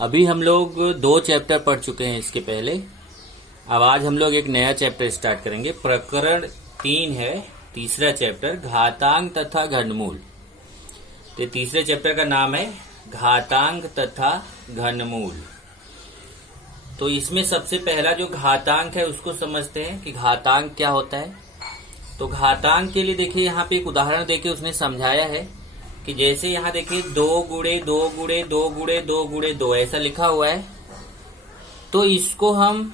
अभी हम लोग 2 चैप्टर पढ़ चुके हैं इसके पहले। अब आज हम लोग एक नया चैप्टर स्टार्ट करेंगे। प्रकरण 3 है, तीसरा चैप्टर, घातांक तथा घनमूल। तो तीसरे चैप्टर का नाम है घातांक तथा घनमूल। तो इसमें सबसे पहला जो घातांक है उसको समझते हैं कि घातांक क्या होता है। तो घातांक के लिए देखिए यहाँ पे एक उदाहरण देके उसने समझाया है कि जैसे यहाँ देखिए 2 गुणे 2 गुणे 2 गुणे 2 गुणे 2 ऐसा लिखा हुआ है। तो इसको हम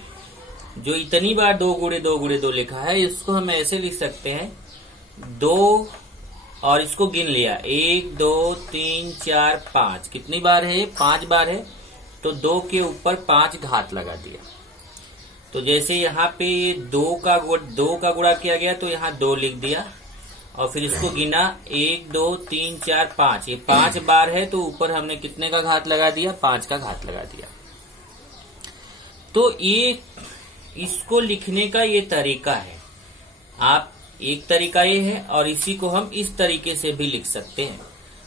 जो इतनी बार 2 गुणे 2 गुणे 2 लिखा है इसको हम ऐसे लिख सकते हैं 2 और इसको गिन लिया 1 2 3 4 5। कितनी बार है? 5 बार है। तो 2 के ऊपर 5 घात लगा दिया। तो जैसे यहाँ पे 2 का गुणा किया गया तो यहाँ 2 लिख दिया और फिर इसको गिना 1 2 3 4 5। ये 5 बार है तो ऊपर हमने कितने का घात लगा दिया? 5 का घात लगा दिया। तो ये इसको लिखने का ये तरीका है। आप एक तरीका ये है और इसी को हम इस तरीके से भी लिख सकते हैं।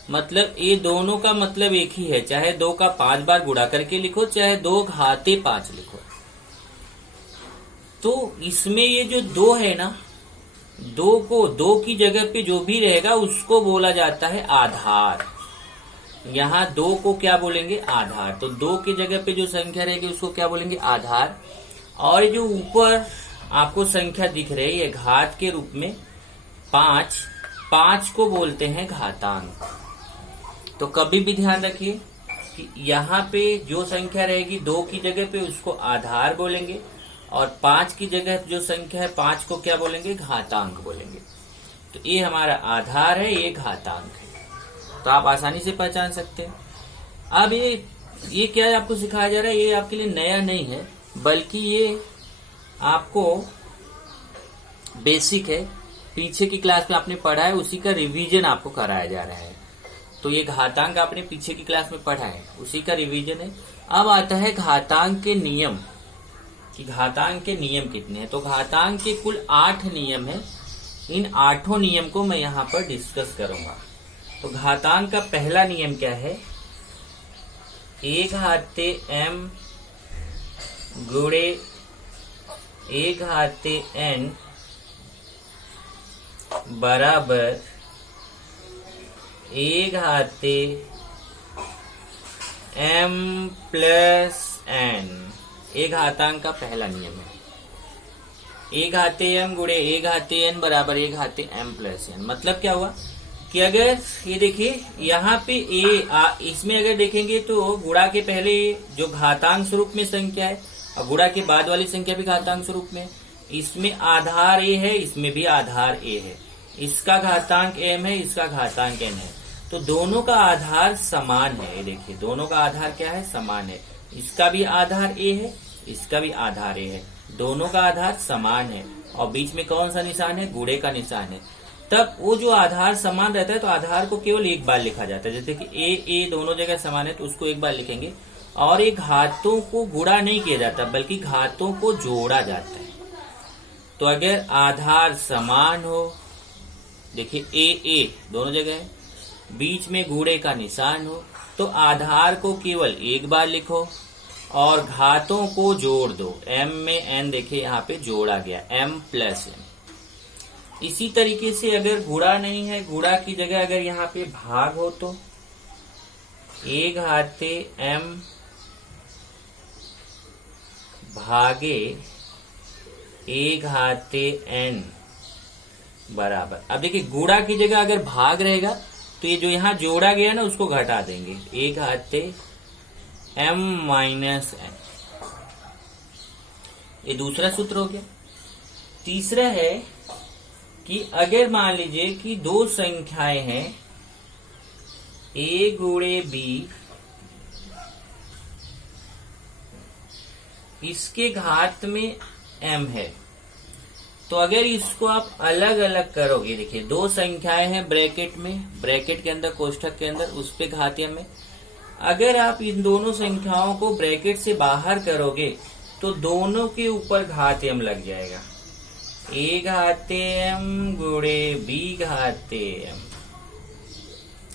मतलब ये दोनों का मतलब एक ही है, चाहे 2 का 5 बार गुणा करके लिखो चाहे 2 घाते 5 लिखो। तो इसमें ये जो 2 है ना, 2 की जगह पे जो भी रहेगा उसको बोला जाता है आधार। यहाँ 2 को क्या बोलेंगे? आधार। तो 2 की जगह पे जो संख्या रहेगी उसको क्या बोलेंगे? आधार। और जो ऊपर आपको संख्या दिख रही है घात के रूप में 5 को बोलते हैं घातांक। तो कभी भी ध्यान रखिए कि यहाँ पे जो संख्या रहेगी 2 की जगह पे उसको आधार बोलेंगे और 5 की जगह जो संख्या है 5 को क्या बोलेंगे? घातांक बोलेंगे। तो ये हमारा आधार है, ये घातांक है। तो आप आसानी से पहचान सकते हैं। अब ये क्या आपको सिखाया जा रहा है? ये आपके लिए नया नहीं है बल्कि ये आपको बेसिक है। पीछे की क्लास में आपने पढ़ा है उसी का रिवीजन आपको कराया जा रहा है। तो ये घातांक आपने पीछे की क्लास में पढ़ा है उसी का रिवीजन है। अब आता है घातांक के नियम कि घातांक के नियम कितने हैं। तो घातांक के कुल 8 नियम हैं। इन 8 नियम को मैं यहाँ पर डिस्कस करूंगा। तो घातांक का पहला नियम क्या है? a घाते m गुणे a घाते n बराबर a घाते m प्लस n। ए घातांक का पहला नियम है। a घाते m गुणे a घाते n बराबर a घाते m प्लस n। मतलब क्या हुआ कि अगर ये देखिए यहाँ पे इसमें अगर देखेंगे तो गुणा के पहले जो घातांक स्वरूप में संख्या है और गुणा के बाद वाली संख्या भी घातांक स्वरूप में। इसमें आधार a है, इसमें भी आधार a है। इसका घातांक m है, इसका घातांक n है। तो दोनों का आधार समान है। ये देखिए दोनों का आधार क्या है? समान है। इसका भी आधार a है, इसका भी आधार a है। दोनों का आधार समान है और बीच में कौन सा निशान है? गुणे का निशान है। तब वो जो आधार समान रहता है तो आधार को केवल एक बार लिखा जाता है। जैसे कि a दोनों जगह समान है तो उसको एक बार लिखेंगे। और ये घातों को गुणा नहीं किया जाता बल्कि घातों को जोड़ा जाता है। तो अगर आधार समान हो, देखिए a दोनों जगह है, बीच में गुणे का निशान हो, तो आधार को केवल एक बार लिखो और घातों को जोड़ दो। m में n देखिए यहाँ पे जोड़ा गया m प्लस n। इसी तरीके से अगर गुणा नहीं है, गुणा की जगह अगर यहाँ पे भाग हो तो a घाते m भागे a घाते n बराबर। अब देखिए गुणा की जगह अगर भाग रहेगा तो ये जो यहाँ जोड़ा गया ना उसको घटा देंगे a घाते m माइनस n। ये दूसरा सूत्र हो गया। तीसरा है कि अगर मान लीजिए कि 2 संख्याएं हैं a गुणे b, इसके घात में m है। तो अगर इसको आप अलग अलग करोगे, देखिए 2 संख्याएं हैं ब्रैकेट में, ब्रैकेट के अंदर कोष्ठक के अंदर, उस पे घातीय में। अगर आप इन दोनों संख्याओं को ब्रैकेट से बाहर करोगे तो दोनों के ऊपर घातीय लग जाएगा। a घाते m गुणे b घाते m।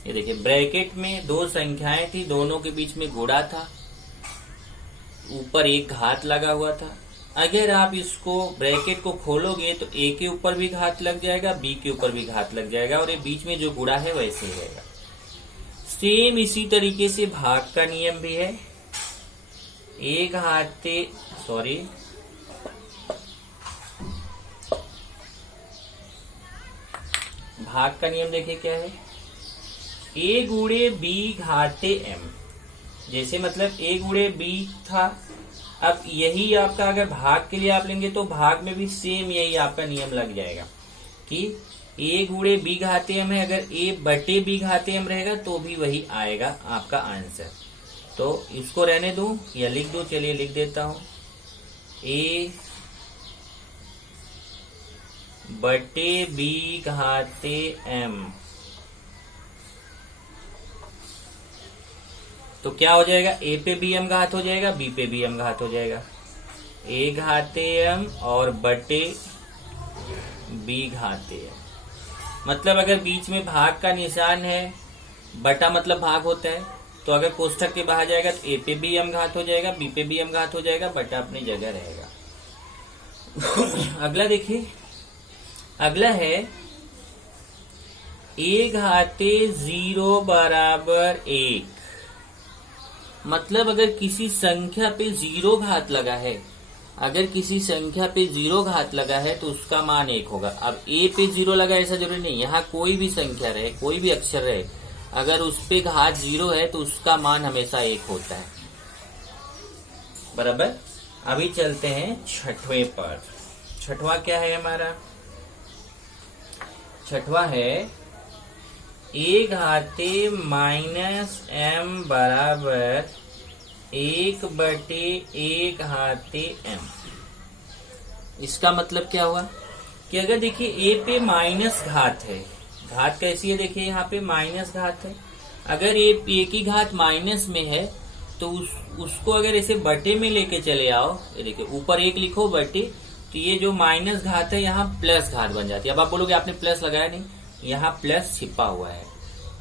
ये देखिए ब्रैकेट में 2 संख्याएं थी, दोनों के बीच में गुणा था ऊपर एक घात लगा हुआ था। अगर आप इसको ब्रैकेट को खोलोगे तो ए के ऊपर भी घात लग जाएगा, बी के ऊपर भी घात लग जाएगा, और ये बीच में जो गुणा है वैसे ही रहेगा। सेम इसी तरीके से भाग का नियम भी है। भाग का नियम देखिए क्या है, ए गुणे बी घाते एम। जैसे मतलब ए गुणे बी था, अब यही आपका अगर भाग के लिए आप लेंगे तो भाग में भी सेम यही आपका नियम लग जाएगा कि ए गुणे बी घाते एम है, अगर ए बटे बी घाते एम रहेगा तो भी वही आएगा आपका आंसर। तो इसको रहने दूं या लिख दूं? चलिए लिख देता हूं, ए बटे बी घाते एम। तो क्या हो जाएगा, ए पे बी एम घात हो जाएगा, बी पे बी एम घात हो जाएगा। ए घाते एम और बटे बी घाते एम। मतलब अगर बीच में भाग का निशान है, बटा मतलब भाग होता है, तो अगर कोष्ठक के बाहर जाएगा तो ए पे बी एम घात हो जाएगा, बी पे बी एम घात हो जाएगा, बटा अपनी जगह रहेगा। अगला देखिए, अगला है ए घाते 0 बराबर 1। मतलब अगर किसी संख्या पे 0 घात लगा है, अगर किसी संख्या पे 0 घात लगा है तो उसका मान 1 होगा। अब ए पे 0 लगा ऐसा जरूरी नहीं, यहाँ कोई भी संख्या रहे, कोई भी अक्षर रहे, अगर उस पे घात 0 है तो उसका मान हमेशा 1 होता है। बराबर। अभी चलते हैं छठवें पर। छठवां क्या है हमारा? छठवां है ए घाते माइनस एम बराबर 1 बटे ए घाते एम। इसका मतलब क्या हुआ कि अगर देखिए ए पे माइनस घात है, घात कैसी है देखिए, यहाँ पे माइनस घात है। अगर ए की घात माइनस में है तो उसको अगर ऐसे बटे में लेके चले आओ, ये देखिए ऊपर 1 लिखो बटे, तो ये जो माइनस घात है यहाँ प्लस घात बन जाती है। अब आप बोलोगे आपने प्लस लगाया नहीं, यहाँ प्लस छिपा हुआ है।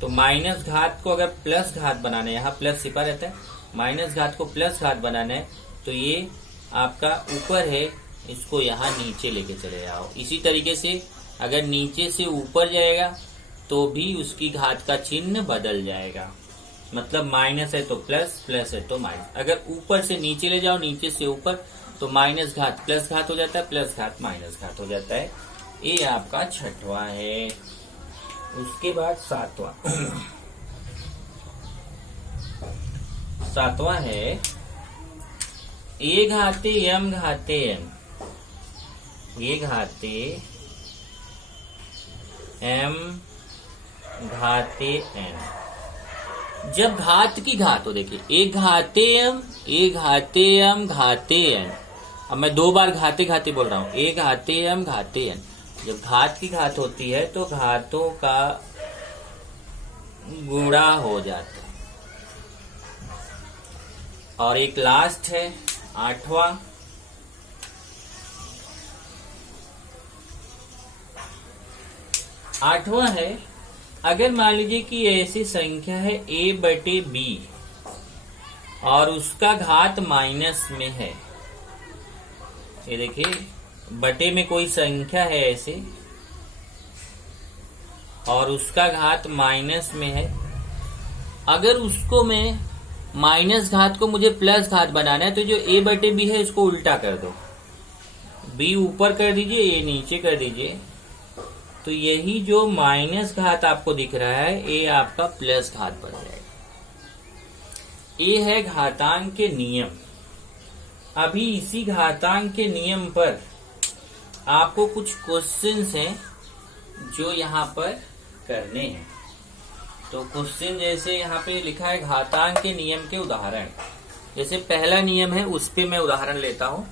तो माइनस घात को अगर प्लस घात बनाना है, यहाँ प्लस छिपा रहता है, माइनस घात को प्लस घात बनाना है तो ये आपका ऊपर है, इसको यहाँ नीचे लेके चले जाओ। इसी तरीके से अगर नीचे से ऊपर जाएगा तो भी उसकी घात का चिन्ह बदल जाएगा। मतलब माइनस है तो प्लस, प्लस है तो माइनस। अगर ऊपर से नीचे ले जाओ, नीचे से ऊपर, तो माइनस घात प्लस घात हो जाता है, प्लस घात माइनस घात हो जाता है। ये आपका छठवां है। उसके बाद सातवां है ए घाते एम घाते एन। ए घाते एम घाते एन। जब घात की घात हो, देखिए ए घाते एम, ए घाते एम घाते एन। अब मैं 2 बार घाते घाते बोल रहा हूं, ए घाते एम घाते एन। जब घात की घात होती है तो घातों का गुणा हो जाता है। और एक लास्ट है आठवां, है अगर मान लीजिए कि ऐसी संख्या है a बटे b और उसका घात माइनस में है। ये देखिए बटे में कोई संख्या है ऐसे और उसका घात माइनस में है। अगर उसको मैं माइनस घात को मुझे प्लस घात बनाना है तो जो a बटे b है इसको उल्टा कर दो, b ऊपर कर दीजिए, a नीचे कर दीजिए। तो यही जो माइनस घात आपको दिख रहा है ये आपका प्लस घात बन जाएगा। ये है घातांक के नियम। अभी इसी घातांक के नियम पर आपको कुछ क्वेश्चंस हैं जो यहाँ पर करने हैं। तो क्वेश्चन जैसे यहाँ पे लिखा है घातांक के नियम के उदाहरण। जैसे पहला नियम है उस पे मैं उदाहरण लेता हूँ।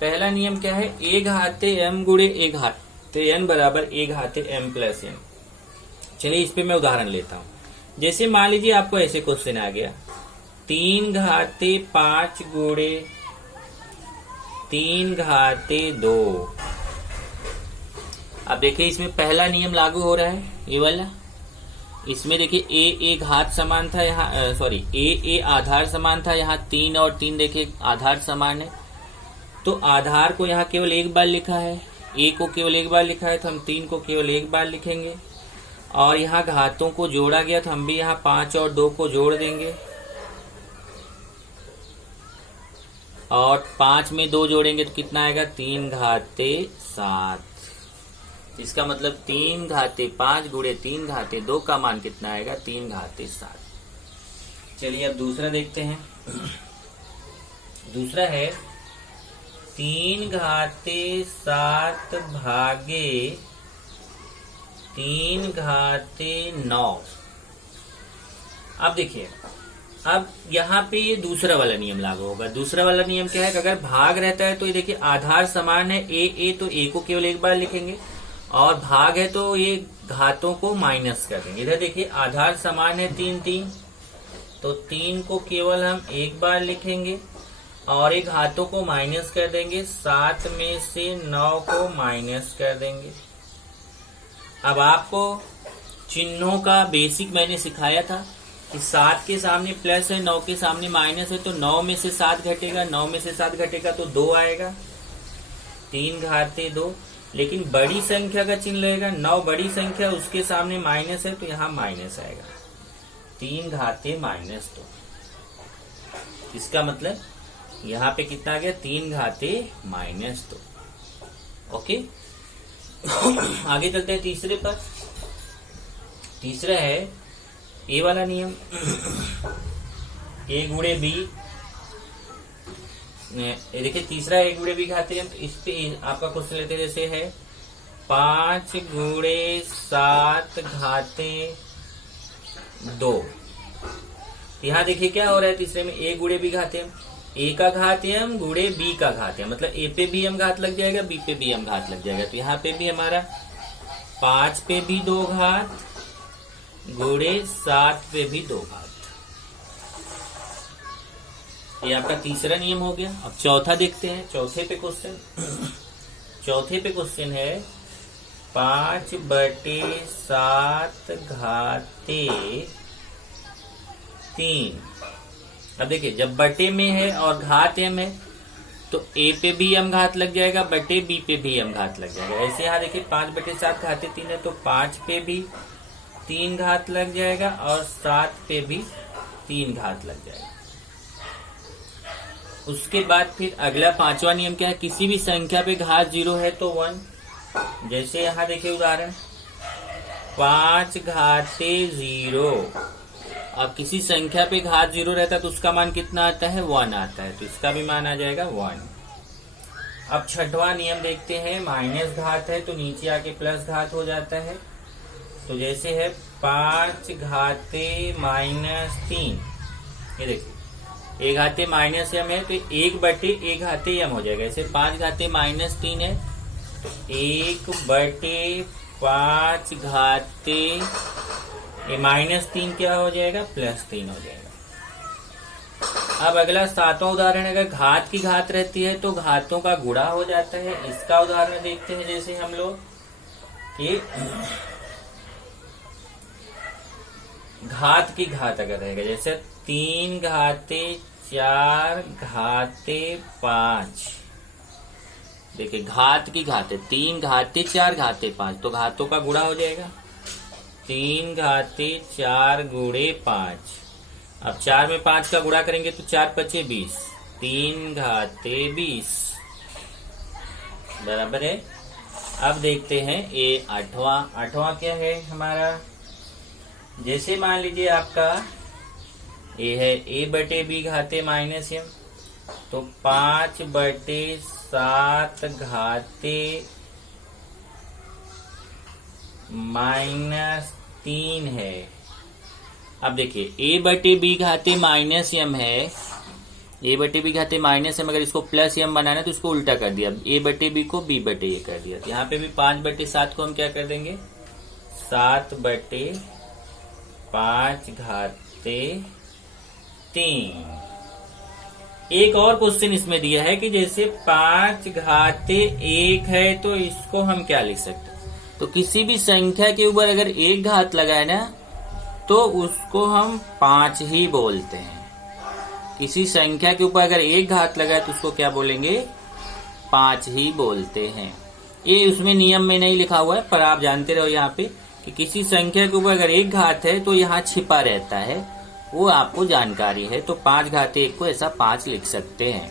पहला नियम क्या है, ए घाते एम गुणे ए घाते एन बराबर ए घाते एम प्लस एन। चलिए इस पे मैं उदाहरण लेता हूँ। जैसे मान लीजिए आपको ऐसे क्वेश्चन आ गया 3 घाते 5 गुणे 3 घाते 2। अब देखिए इसमें पहला नियम लागू हो रहा है, ये वाला। इसमें देखिए ए घात समान था, यहाँ सॉरी ए आधार समान था, यहाँ 3 और 3 देखिए आधार समान है। तो आधार को यहाँ केवल एक बार लिखा है, ए को केवल एक बार लिखा है, तो हम 3 को केवल एक बार लिखेंगे। और यहाँ घातों को जोड़ा गया तो हम भी यहाँ 5 और 2 को जोड़ देंगे, और 5 में 2 जोड़ेंगे तो कितना आएगा 3 घाते 7। इसका मतलब 3 घाते 5 गुणे 3 घाते 2 का मान कितना आएगा 3 घाते 7। चलिए अब दूसरा देखते हैं। दूसरा है 3 घाते 7 भागे 3 घाते 9। अब देखिए, अब यहाँ पे ये दूसरा वाला नियम लागू होगा। दूसरा वाला नियम क्या है कि अगर भाग रहता है तो ये देखिए आधार समान है ए, तो ए को केवल एक बार लिखेंगे, और भाग है तो ये घातों को माइनस कर देंगे। इधर देखिए आधार समान है 3 3, तो 3 को केवल हम एक बार लिखेंगे और एक घातों को माइनस कर देंगे, 7 में से 9 को माइनस कर देंगे। अब आपको चिन्हों का बेसिक मैंने सिखाया था कि 7 के सामने प्लस है, 9 के सामने माइनस है, तो 9 में से 7 घटेगा, 9 में से 7 घटेगा तो 2 आएगा, 3 घाते 2। लेकिन बड़ी संख्या का चिन्ह रहेगा, 9 बड़ी संख्या, उसके सामने माइनस है तो यहाँ माइनस आएगा, 3 घाते -2। इसका मतलब यहाँ पे कितना आ गया 3 घाते -2। ओके, आगे चलते हैं तीसरे पर। तीसरा है ए वाला नियम, ए गुणे बी। देखिए तीसरा ए गुणे बी घाते हैं, इस पे आपका क्वेश्चन लेते जैसे है 5 गुणे 7 घाते 2। यहाँ देखिए क्या हो रहा है तीसरे में, ए गुणे बी घाते, ए का घातेयम गुणे बी का घातेयम, मतलब ए पे भी हम घात लग जाएगा, बी पे भी हम घात लग जाएगा। तो यहाँ पे भी हमारा 5 पे भी 2 घात गुणे 7 पे भी 2 घात। ये आपका तीसरा नियम हो गया। अब चौथा देखते हैं, चौथे पे क्वेश्चन। चौथे पे क्वेश्चन है 5/7 घाते 3। अब देखिए जब बटे में है और घात m है तो ए पे भी m घात लग जाएगा, बटे बी पे भी m घात लग जाएगा। ऐसे यहाँ देखिए 5/7 घाते 3 है तो 5 पे भी 3 घात लग जाएगा और 7 पे भी 3 घात लग जाएगा। उसके बाद फिर अगला पांचवा नियम क्या है, किसी भी संख्या पे घात 0 है तो 1। जैसे यहाँ देखिए उदाहरण 5 घाते 0। अब किसी संख्या पे घात 0 रहता है तो उसका मान कितना आता है 1 आता है, तो इसका भी मान आ जाएगा 1। अब छठवां नियम देखते हैं, माइनस घात है तो नीचे आके प्लस घात हो जाता है। तो जैसे है 5 घाते -3, ये देखिए ए घाते -m है तो 1/a घाते m हो जाएगा। ऐसे 5 घाते -3 है तो 1/5 घाते -3 क्या हो जाएगा +3 हो जाएगा। अब अगला सातवां उदाहरण, अगर घात की घात रहती है तो घातों का गुणा हो जाता है। इसका उदाहरण देखते हैं, जैसे हम लोग कि घात की घात अगर रहेगा, जैसे 3 घाते 4 घाते 5। देखिए घात की घात है 3 घाते 4 घाते 5, तो घातों का गुणा हो जाएगा 3 घाते 4 गुणे 5। अब 4 में 5 का गुणा करेंगे तो 4 × 20, 3 घाते 20 बराबर है। अब देखते हैं ये आठवां क्या है हमारा। जैसे मान लीजिए आपका ये है a/b घाते -m, तो 5/7 घाते -3 है। अब देखिए a/b घाते -m है, a/b घाते -m, अगर इसको +m बनाना है तो इसको उल्टा कर दिया, a/b को b/a कर दिया। तो यहाँ पे भी 5/7 को हम क्या कर देंगे 7/5 घाते 3। एक और क्वेश्चन इसमें दिया है कि जैसे 5 घाते 1 है तो इसको हम क्या लिख सकते हैं। तो किसी भी संख्या के ऊपर अगर एक घात लगाए ना तो उसको हम 5 ही बोलते हैं। किसी संख्या के ऊपर अगर 1 घात लगा है तो उसको क्या बोलेंगे? 5 ही बोलते हैं। ये उसमें नियम में नहीं लिखा हुआ है, पर आप जानते रहो यहाँ पे कि किसी संख्या के ऊपर अगर 1 घात है तो यहाँ छिपा रहता है, वो आपको जानकारी है। तो 5 घाते 1 को ऐसा 5 लिख सकते हैं।